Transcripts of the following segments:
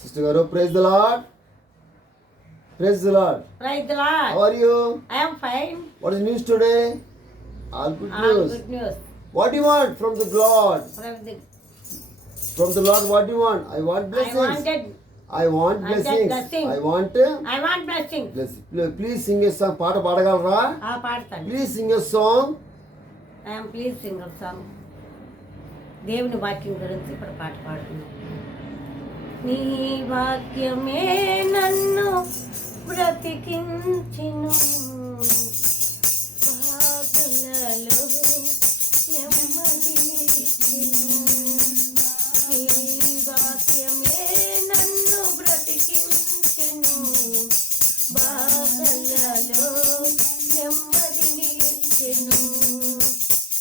Sister Garu, praise the Lord. Praise the Lord. Praise the Lord. How are you? I am fine. What is news today? All good All news. good news. What do you want from the Lord? From the, What do you want? I want blessings. I want blessings. blessing. I want blessing. blessing. Please sing a song. పాట పాడగలరా? పాడతాను. Please sing a song. I am please sing a song. దేవుని వాక్యం గురించి ఇప్పుడు పాట పాడుతున్నాను. నీ వాక్యమే నన్ను బ్రతికించెను, పాదులలో నెమ్మదినిచ్చెను. నీ వాక్యమే నన్ను బ్రతికించెను, బాధలలో నెమ్మదినిచ్చెను.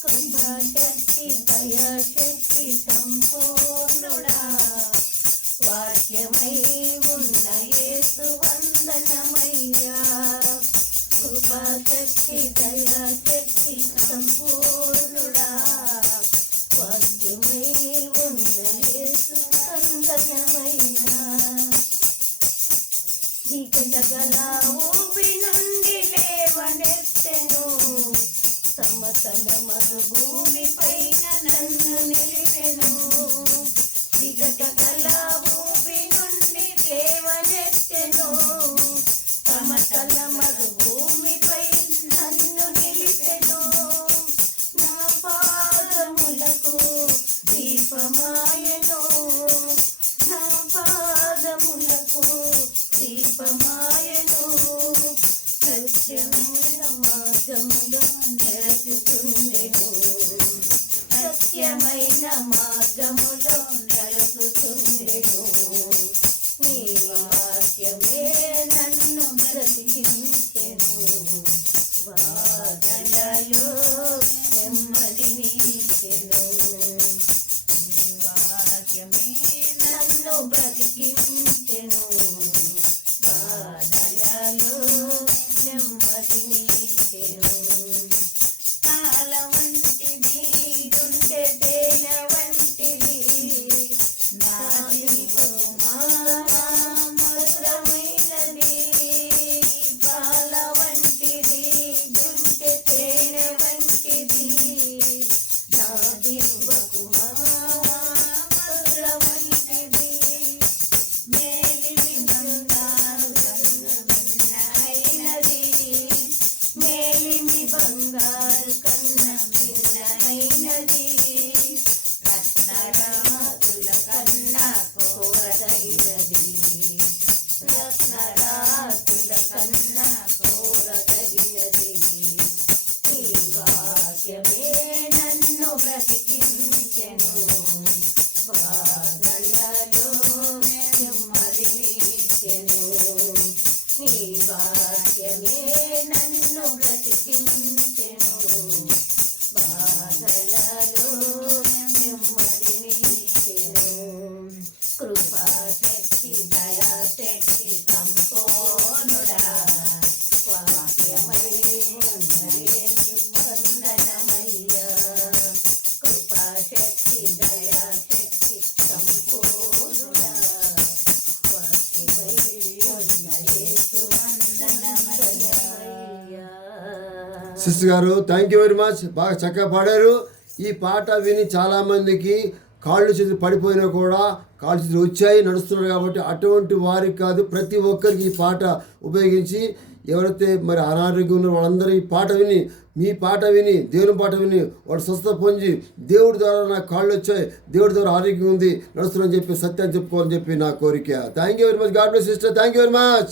కృపాశక్తి దయాశక్తి సంపూర్ణుడా, వాక్యమై ఉన్న యేసు వందనమయ్యా. కృపాశక్తి దయాశక్తి సంపూర్ణుడా, వాక్యమై ఉన్న యేసు వందనమయ్యా. చీకటగల ఊపి నుండి లేవనెత్తెను, సమతల మరుభూమి పైన నన్ను నిలిపెను. చీకటగల ఊపి నుండి లేవనెత్తెను, సమతల మరుభూమిపై నన్ను నిలిపెను. నా పాదములకు దీపమాయెను, నా పాదములకు దీపమాయెను. సత్యమైన మార్గములో నడుచుచుండెను, సత్యమైన మార్గములో నడుచుచుండెను. నీ వాక్యమే నన్ను బ్రతికించెను, బాధలలో నెమ్మదినిచ్చెను. నీ వాక్యమే నన్ను బ్రతికించెను, బాధలలో నెమ్మదినిచ్చెను. కాల వంటిది దుండె తేనె వంటిది, నా జీవమా మధురమైనది. పాల వంటిది దుండె తేనె వంటిది, నా జీవకుమా మధురమైనది. మేలిమి బంగారు కన్న అయినది, మేలిమి బంగారు కన్న భిన్నమైనది. రత్నరాతుల కన్నా కోరదగినది, రత్నరాతుల కన్నా కోరదగినది. ఈ వాక్యమే నన్ను బ్రతికించెను, బాధలలో నెమ్మదినిచ్చెను. నీ వాక్యమే నన్ను బ్రతికించెను, బాధలలో నెమ్మదినిచ్చెను. కృపాశక్తి దయాశక్తి సంపూర్ణుడా, వాక్యమై ఉన్న యేసు వందనమయ్యా. కృపాశక్తి దయాశక్తి సంపూర్ణుడా, వాక్యమై ఉన్న యేసు వందనమయ్యా. సిస్టర్ గారు, థ్యాంక్ యూ వెరీ మచ్. బాగా చక్కగా పాడారు. ఈ పాట విని చాలామందికి కాళ్ళు చేతులు పడిపోయినా కూడా కాళ్ళు చేతులు వచ్చాయి, నడుస్తున్నారు. కాబట్టి అటువంటి వారికి కాదు, ప్రతి ఒక్కరికి ఈ పాట ఉపయోగించి ఎవరైతే మరి అనారోగ్యం ఉన్నారో వాళ్ళందరూ ఈ పాట విని, మీ పాట విని, దేవుని పాట విని వాడు స్వస్థత పొంది, దేవుడి ద్వారా నాకు కాళ్ళు వచ్చాయి, దేవుడి ద్వారా ఆరోగ్యం ఉంది, నడుస్తున్నారని చెప్పి సత్యాన్ని చెప్పుకోవాలని చెప్పి నా కోరిక. Thank you very much. God bless sister. Thank you very much.